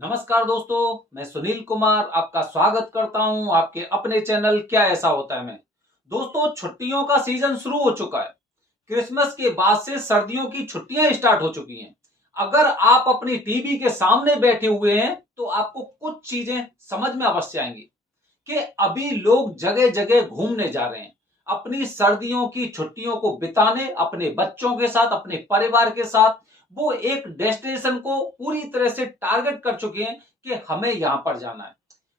नमस्कार दोस्तों, मैं सुनील कुमार आपका स्वागत करता हूं आपके अपने चैनल क्या ऐसा होता है में। दोस्तों, छुट्टियों का सीजन शुरू हो चुका है। क्रिसमस के बाद से सर्दियों की छुट्टियां स्टार्ट हो चुकी हैं। अगर आप अपनी टीवी के सामने बैठे हुए हैं तो आपको कुछ चीजें समझ में अवश्य आएंगी कि अभी लोग जगह जगह घूमने जा रहे हैं, अपनी सर्दियों की छुट्टियों को बिताने अपने बच्चों के साथ, अपने परिवार के साथ। वो एक डेस्टिनेशन को पूरी तरह से टारगेट कर चुके हैं कि हमें यहां पर जाना है,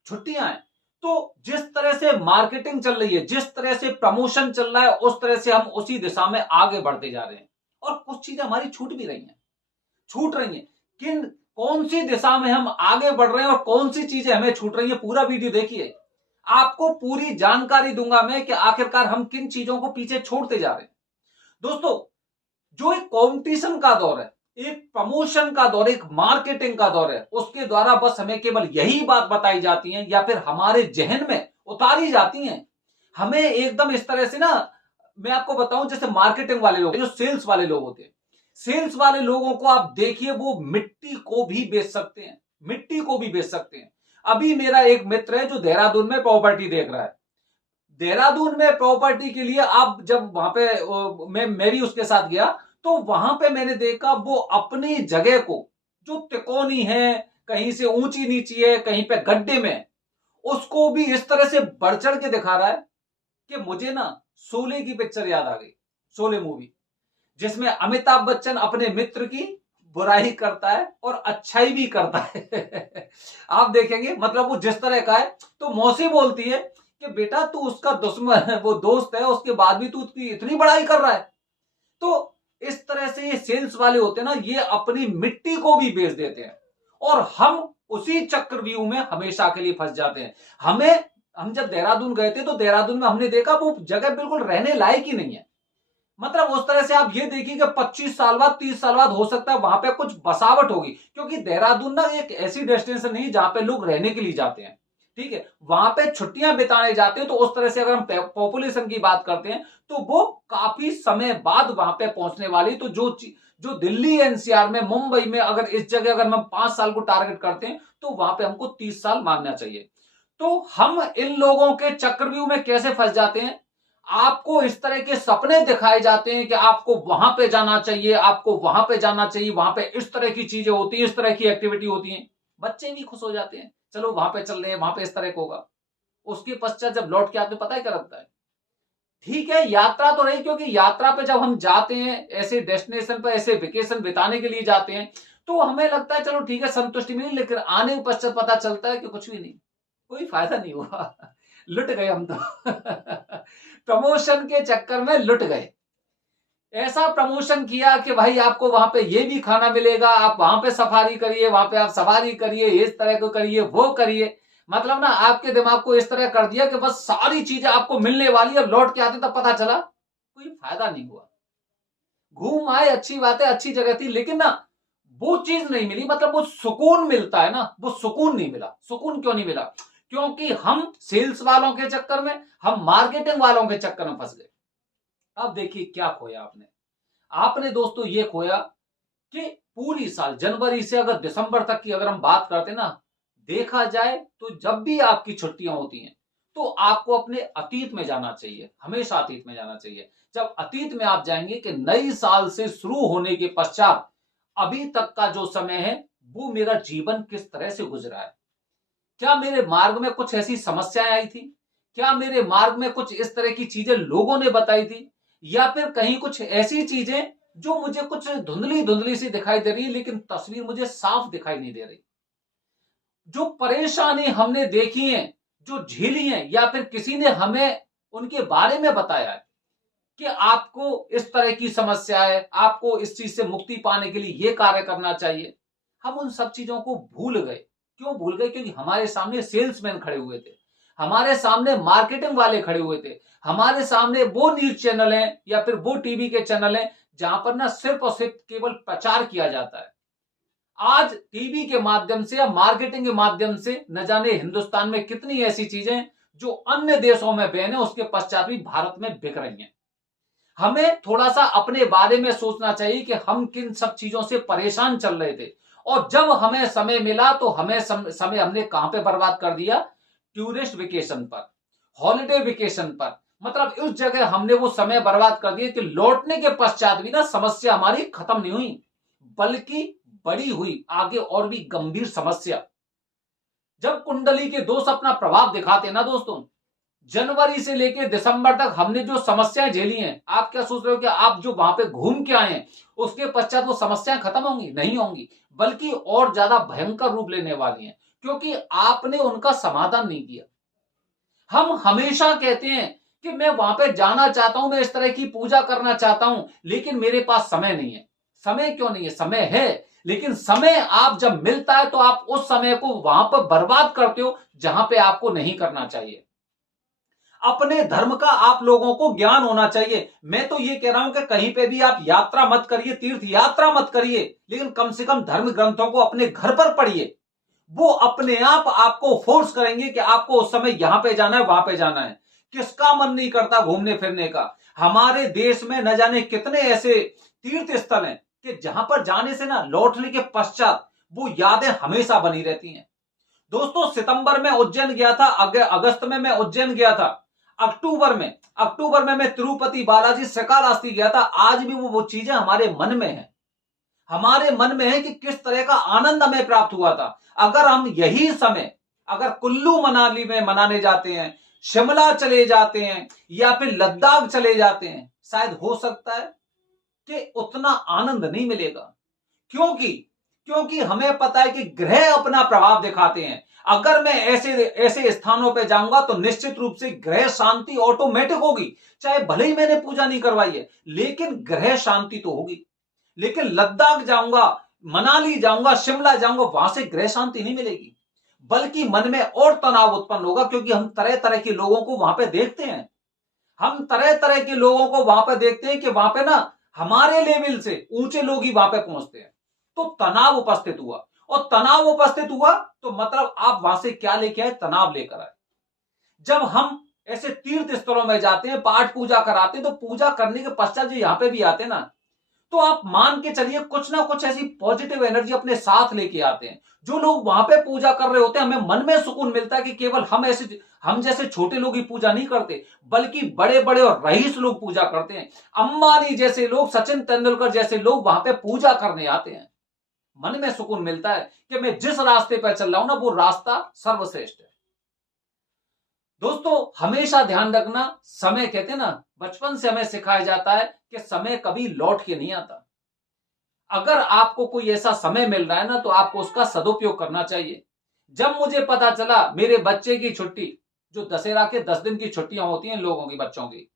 छुट्टियां हैं। तो जिस तरह से मार्केटिंग चल रही है, जिस तरह से प्रमोशन चल रहा है, उस तरह से हम उसी दिशा में आगे बढ़ते जा रहे हैं। और कुछ चीजें हमारी छूट रही हैं। किन कौन सी दिशा में हम आगे बढ़ रहे हैं और कौन सी चीजें हमें छूट रही हैं, पूरा वीडियो देखिए। आपको पूरी जानकारी दूंगा मैं कि आखिरकार हम किन चीजों को पीछे छोड़ते जा रहे हैं। दोस्तों, जो एक कंपटीशन का दौर है, एक प्रमोशन का दौर, एक मार्केटिंग का दौर है, उसके द्वारा बस हमें केवल यही बात बताई जाती है या फिर हमारे जहन में उतारी जाती है। हमें एकदम इस तरह से ना, मैं आपको बताऊं, जैसे मार्केटिंग वाले लोग, जो सेल्स वाले लोग होते हैं, सेल्स वाले लोगों को आप देखिए, वो मिट्टी को भी बेच सकते हैं, मिट्टी को भी बेच सकते हैं। अभी मेरा एक मित्र है जो देहरादून में प्रॉपर्टी देख रहा है। देहरादून में प्रॉपर्टी के लिए आप जब वहां पे मैं भी उसके साथ गया, तो वहां पे मैंने देखा वो अपनी जगह को, जो तिकोनी है, कहीं से ऊंची नीची है, कहीं पे गड्ढे में, उसको भी इस तरह से बढ़ चढ़ के दिखा रहा है कि मुझे ना शोले की पिक्चर याद आ गई। शोले मूवी, जिसमें अमिताभ बच्चन अपने मित्र की बुराई करता है और अच्छाई भी करता है। आप देखेंगे, मतलब वो जिस तरह का है, तो मौसी बोलती है कि बेटा तू उसका दुश्मन है, वो दोस्त है, उसके बाद भी तू उसकी इतनी बड़ाई कर रहा है। तो इस तरह से ये सेल्स वाले होते हैं ना, ये अपनी मिट्टी को भी बेच देते हैं और हम उसी चक्रव्यूह में हमेशा के लिए फंस जाते हैं। हम जब देहरादून गए थे तो देहरादून में हमने देखा वो जगह बिल्कुल रहने लायक ही नहीं है। मतलब उस तरह से आप ये देखिए कि 25 साल बाद, 30 साल बाद हो सकता है वहां पे कुछ बसावट होगी, क्योंकि देहरादून ना एक ऐसी डेस्टिनेशन नहीं जहां पे लोग रहने के लिए जाते हैं। ठीक है, वहां पे छुट्टियां बिताने जाते हैं। तो उस तरह से अगर हम पॉपुलेशन की बात करते हैं तो वो काफी समय बाद वहां पे पहुंचने वाली। तो जो दिल्ली एनसीआर में, मुंबई में, अगर इस जगह अगर हम 5 साल को टारगेट करते हैं तो वहां पे हमको 30 साल मांगना चाहिए। तो हम इन लोगों के चक्रव्यूह में कैसे फंस जाते हैं? आपको इस तरह के सपने दिखाए जाते हैं कि आपको वहां पे जाना चाहिए, आपको वहां पे जाना चाहिए, वहां पे इस तरह की चीजें होती हैं, इस तरह की एक्टिविटी होती हैं। बच्चे भी खुश हो जाते हैं, चलो वहां पे चल रहे हैं, वहां पे इस तरह का होगा। उसके पश्चात जब लौट के आते पता है क्या लगता है? ठीक है, यात्रा तो रही, क्योंकि यात्रा पे जब हम जाते हैं, ऐसे डेस्टिनेशन पे, ऐसे वेकेशन बिताने के लिए जाते हैं, तो हमें लगता है चलो ठीक है, संतुष्टि मिली। लेकिन आने के पश्चात पता चलता है कि कुछ भी नहीं, कोई फायदा नहीं हुआ। लुट गए हम तो। प्रमोशन के चक्कर में लुट गए। ऐसा प्रमोशन किया कि भाई आपको वहां पे ये भी खाना मिलेगा, आप वहां पे सफारी करिए, वहां पे आप सवारी करिए, इस तरह को करिए, वो करिए। मतलब ना आपके दिमाग को इस तरह कर दिया कि बस सारी चीजें आपको मिलने वाली है। लौट के आते तब पता चला कोई फायदा नहीं हुआ। घूम आए, अच्छी बात है, अच्छी जगह थी, लेकिन ना वो चीज नहीं मिली। मतलब वो सुकून मिलता है ना, वो सुकून नहीं मिला। सुकून क्यों नहीं मिला? क्योंकि हम सेल्स वालों के चक्कर में, हम मार्केटिंग वालों के चक्कर में फंस गए। अब देखिए क्या खोया आपने। आपने दोस्तों ये खोया कि पूरी साल, जनवरी से अगर दिसंबर तक की अगर हम बात करते ना, देखा जाए तो जब भी आपकी छुट्टियां होती हैं तो आपको अपने अतीत में जाना चाहिए, हमेशा अतीत में जाना चाहिए। जब अतीत में आप जाएंगे कि नई साल से शुरू होने के पश्चात अभी तक का जो समय है, वो मेरा जीवन किस तरह से गुजरा है। क्या मेरे मार्ग में कुछ ऐसी समस्याएं आई थी? क्या मेरे मार्ग में कुछ इस तरह की चीजें लोगों ने बताई थी? या फिर कहीं कुछ ऐसी चीजें जो मुझे कुछ धुंधली धुंधली सी दिखाई दे रही है, लेकिन तस्वीर मुझे साफ दिखाई नहीं दे रही। जो परेशानी हमने देखी है, जो झेली है, या फिर किसी ने हमें उनके बारे में बताया है कि आपको इस तरह की समस्या है, आपको इस चीज से मुक्ति पाने के लिए ये कार्य करना चाहिए, हम उन सब चीजों को भूल गए। क्यों भूल गए? क्योंकि हमारे सामने सेल्समैन खड़े हुए थे, हमारे सामने मार्केटिंग वाले खड़े हुए थे, हमारे सामने वो न्यूज चैनल हैं या फिर वो टीवी के चैनल हैं जहां पर ना सिर्फ और सिर्फ केवल प्रचार किया जाता है। आज टीवी के माध्यम से या मार्केटिंग के माध्यम से न जाने हिंदुस्तान में कितनी ऐसी चीजें जो अन्य देशों में बैन है, उसके पश्चात भी भारत में बिक रही हैं। हमें थोड़ा सा अपने बारे में सोचना चाहिए कि हम किन सब चीजों से परेशान चल रहे थे और जब हमें समय मिला तो हमें समय हमने कहां पे बर्बाद कर दिया? टूरिस्ट वेकेशन पर, हॉलिडे वेकेशन पर। मतलब उस जगह हमने वो समय बर्बाद कर दिया कि लौटने के पश्चात भी ना समस्या हमारी खत्म नहीं हुई, बल्कि बड़ी हुई आगे और भी गंभीर समस्या। जब कुंडली के दोष अपना प्रभाव दिखाते हैं ना दोस्तों, जनवरी से लेकर दिसंबर तक हमने जो समस्याएं झेली हैं, आप क्या सोच रहे हो कि आप जो वहां पे घूम के आए हैं उसके पश्चात वो समस्याएं खत्म होंगी? नहीं होंगी, बल्कि और ज्यादा भयंकर रूप लेने वाली हैं, क्योंकि आपने उनका समाधान नहीं किया। हम हमेशा कहते हैं कि मैं वहां पे जाना चाहता हूं, मैं इस तरह की पूजा करना चाहता हूं, लेकिन मेरे पास समय नहीं है। समय क्यों नहीं है? समय है, लेकिन समय आप जब मिलता है तो आप उस समय को वहां पर बर्बाद करते हो जहां पे आपको नहीं करना चाहिए। अपने धर्म का आप लोगों को ज्ञान होना चाहिए। मैं तो ये कह रहा हूं कि कहीं पे भी आप यात्रा मत करिए, तीर्थ यात्रा मत करिए, लेकिन कम से कम धर्म ग्रंथों को अपने घर पर पढ़िए। वो अपने आप आपको फोर्स करेंगे कि आपको उस समय यहां पे जाना है, वहां पे जाना है। किसका मन नहीं करता घूमने फिरने का? हमारे देश में न जाने कितने ऐसे तीर्थ स्थल हैं कि जहां पर जाने से ना लौटने के पश्चात वो यादें हमेशा बनी रहती हैं। दोस्तों, सितंबर में उज्जैन गया था, अगस्त में मैं उज्जैन गया था, अक्टूबर में मैं तिरुपति बालाजी श्रीकालाहस्ती गया था। आज भी वो चीजें हमारे मन में है, हमारे मन में है कि किस तरह का आनंद हमें प्राप्त हुआ था। अगर हम यही समय अगर कुल्लू मनाली में मनाने जाते हैं, शिमला चले जाते हैं या फिर लद्दाख चले जाते हैं, शायद हो सकता है कि उतना आनंद नहीं मिलेगा। क्योंकि क्योंकि हमें पता है कि ग्रह अपना प्रभाव दिखाते हैं। अगर मैं ऐसे ऐसे स्थानों पे जाऊंगा तो निश्चित रूप से ग्रह शांति ऑटोमेटिक होगी, चाहे भले ही मैंने पूजा नहीं करवाई है, लेकिन ग्रह शांति तो होगी। लेकिन लद्दाख जाऊंगा, मनाली जाऊंगा, शिमला जाऊंगा, वहां से ग्रह शांति नहीं मिलेगी, बल्कि मन में और तनाव उत्पन्न होगा, क्योंकि हम तरह तरह के लोगों को वहां पे देखते हैं। हम तरह तरह के लोगों को वहां पे देखते हैं कि वहां पे ना हमारे लेवल से ऊंचे लोग ही वहां पे पहुंचते हैं। तो तनाव उपस्थित हुआ, और तनाव उपस्थित हुआ तो मतलब आप वहां से क्या लेके आए? तनाव लेकर आए। जब हम ऐसे तीर्थ स्थलों में जाते हैं, पाठ पूजा कराते हैं, तो पूजा करने के पश्चात जो यहां पे भी आते हैं ना, तो आप मान के चलिए कुछ ना कुछ ऐसी पॉजिटिव एनर्जी अपने साथ लेके आते हैं। जो लोग वहां पे पूजा कर रहे होते हैं, हमें मन में सुकून मिलता है कि केवल हम जैसे छोटे लोग ही पूजा नहीं करते, बल्कि बड़े बड़े और रईस लोग पूजा करते हैं। अंबानी जैसे लोग, सचिन तेंदुलकर जैसे लोग वहां पे पूजा करने आते हैं। मन में सुकून मिलता है कि मैं जिस रास्ते पर चल रहा हूं ना, वो रास्ता सर्वश्रेष्ठ है। दोस्तों, हमेशा ध्यान रखना, समय कहते हैं ना, बचपन से हमें सिखाया जाता है कि समय कभी लौट के नहीं आता। अगर आपको कोई ऐसा समय मिल रहा है ना, तो आपको उसका सदुपयोग करना चाहिए। जब मुझे पता चला मेरे बच्चे की छुट्टी, जो दशहरा के 10 दिन की छुट्टियां होती हैं लोगों की, बच्चों की,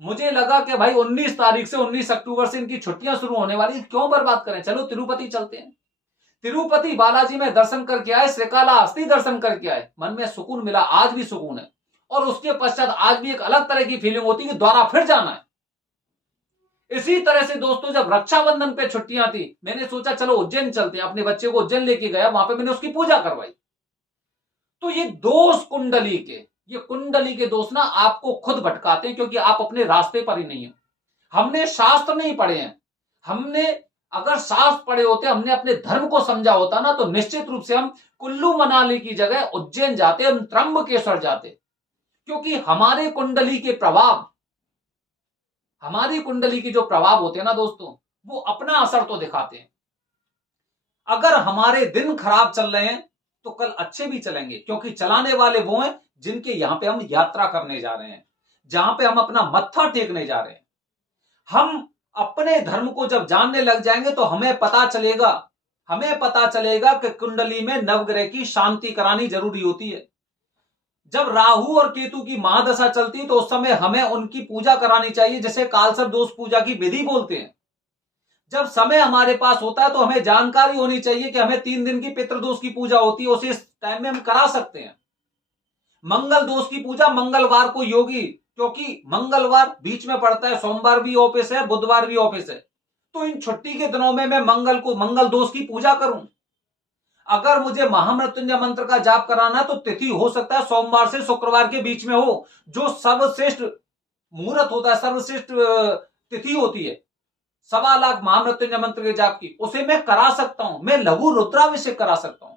मुझे लगा कि भाई 19 तारीख से 19 अक्टूबर से इनकी छुट्टियां शुरू होने वाली, क्यों बर्बाद करें, चलो तिरुपति चलते हैं। तिरुपति बालाजी में दर्शन करके आए, श्रीकालाहस्ती दर्शन करके आए, मन में सुकून मिला, आज भी सुकून है। और उसके पश्चात आज भी एक अलग तरह की फीलिंग होती है कि दोबारा फिर जाना है। इसी तरह से दोस्तों, जब रक्षाबंधन पे छुट्टियां थी, मैंने सोचा चलो उज्जैन चलते हैं, अपने बच्चे को उज्जैन लेके गया, वहां पे मैंने उसकी पूजा करवाई। तो ये कुंडली के दोष ना आपको खुद भटकाते हैं, क्योंकि आप अपने रास्ते पर ही नहीं हो। हमने शास्त्र नहीं पढ़े हैं। हमने अगर शास्त्र पढ़े होते, हमने अपने धर्म को समझा होता ना, तो निश्चित रूप से हम कुल्लू मनाली की जगह उज्जैन जाते, हम त्र्यंबकेश्वर जाते। क्योंकि हमारी कुंडली की जो प्रभाव होते हैं ना दोस्तों, वो अपना असर तो दिखाते हैं। अगर हमारे दिन खराब चल रहे हैं तो कल अच्छे भी चलेंगे, क्योंकि चलाने वाले वो हैं जिनके यहां पे हम यात्रा करने जा रहे हैं, जहां पे हम अपना मत्था टेकने जा रहे हैं। हम अपने धर्म को जब जानने लग जाएंगे तो हमें पता चलेगा कि कुंडली में नवग्रह की शांति करानी जरूरी होती है। जब राहु और केतु की महादशा चलती है तो उस समय हमें उनकी पूजा करानी चाहिए, जिसे कालसर्प दोष पूजा की विधि बोलते हैं। जब समय हमारे पास होता है तो हमें जानकारी होनी चाहिए कि हमें 3 दिन की पितृदोष की पूजा होती है, उसी टाइम में हम करा सकते हैं। मंगल दोष की पूजा मंगलवार को योगी, क्योंकि मंगलवार बीच में पड़ता है, सोमवार भी ऑफिस है, बुधवार भी ऑफिस है, तो इन छुट्टी के दिनों में मैं मंगल दोष की पूजा करूं। अगर मुझे महामृत्युंजय मंत्र का जाप कराना है तो तिथि हो सकता है सोमवार से शुक्रवार के बीच में हो, जो सर्वश्रेष्ठ मुहूर्त होता है, सर्वश्रेष्ठ तिथि होती है, 1.25 लाख महामृत्युंजय मंत्र के जाप की, उसे मैं करा सकता हूं, मैं लघु रुद्राभिषेक करा सकता हूं।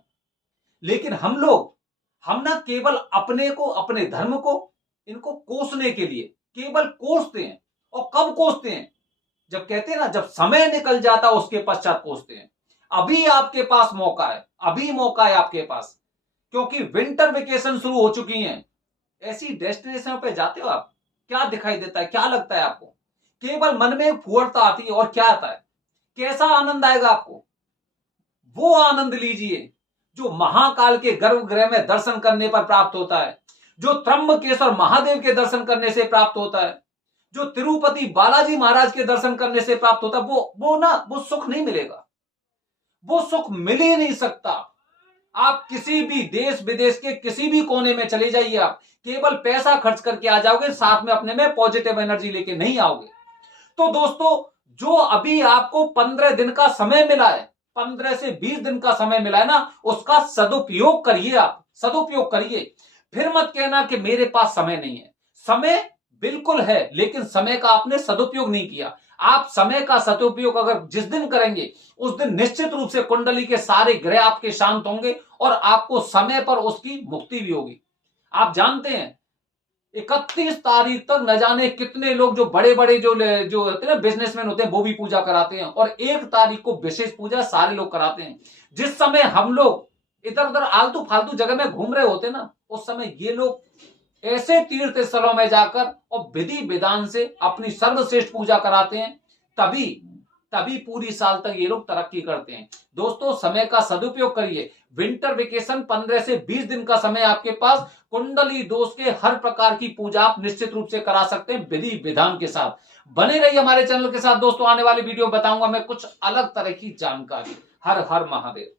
लेकिन हम ना केवल अपने को, अपने धर्म को, इनको कोसने के लिए केवल कोसते हैं। और कब कोसते हैं? जब कहते हैं ना, जब समय निकल जाता उसके पश्चात कोसते हैं। अभी आपके पास मौका है, अभी मौका है आपके पास, क्योंकि विंटर वेकेशन शुरू हो चुकी हैं। ऐसी डेस्टिनेशन पे जाते हो आप, क्या दिखाई देता है, क्या लगता है आपको? केवल मन में फुहरता आती है, और क्या आता है? कैसा आनंद आएगा आपको? वो आनंद लीजिए जो महाकाल के गर्भगृह में दर्शन करने पर प्राप्त होता है, जो त्र्यंबकेश्वर महादेव के दर्शन करने से प्राप्त होता है, जो तिरुपति बालाजी महाराज के दर्शन करने से प्राप्त होता है। वो सुख नहीं मिलेगा, वो सुख मिल ही नहीं सकता। आप किसी भी देश विदेश के किसी भी कोने में चले जाइए, आप केवल पैसा खर्च करके आ जाओगे, साथ में अपने में पॉजिटिव एनर्जी लेके नहीं आओगे। तो दोस्तों, जो अभी आपको 15 दिन का समय मिला है, 15 से 20 दिन का समय मिला है ना, उसका सदुपयोग करिए, आप सदुपयोग करिए। फिर मत कहना कि मेरे पास समय नहीं है। समय बिल्कुल है, लेकिन समय का आपने सदुपयोग नहीं किया। आप समय का सदुपयोग अगर जिस दिन करेंगे, उस दिन निश्चित रूप से कुंडली के सारे ग्रह आपके शांत होंगे और आपको समय पर उसकी मुक्ति भी होगी। आप जानते हैं 31 तारीख तक न जाने कितने लोग, जो बड़े बड़े जो होते हैं ना, बिजनेसमैन होते हैं, वो भी पूजा कराते हैं, और 1 तारीख को विशेष पूजा सारे लोग कराते हैं। जिस समय हम लोग इधर उधर आलतू फालतू जगह में घूम रहे होते ना, उस समय ये लोग ऐसे तीर्थ स्थलों में जाकर और विधि विधान से अपनी सर्वश्रेष्ठ पूजा कराते हैं। तभी पूरी साल तक ये लोग तरक्की करते हैं। दोस्तों, समय का सदुपयोग करिए। विंटर वेकेशन 15 से 20 दिन का समय आपके पास, कुंडली दोष के हर प्रकार की पूजा आप निश्चित रूप से करा सकते हैं विधि विधान के साथ। बने रहिए हमारे चैनल के साथ दोस्तों, आने वाली वीडियो में बताऊंगा मैं कुछ अलग तरह की जानकारी। हर हर महादेव।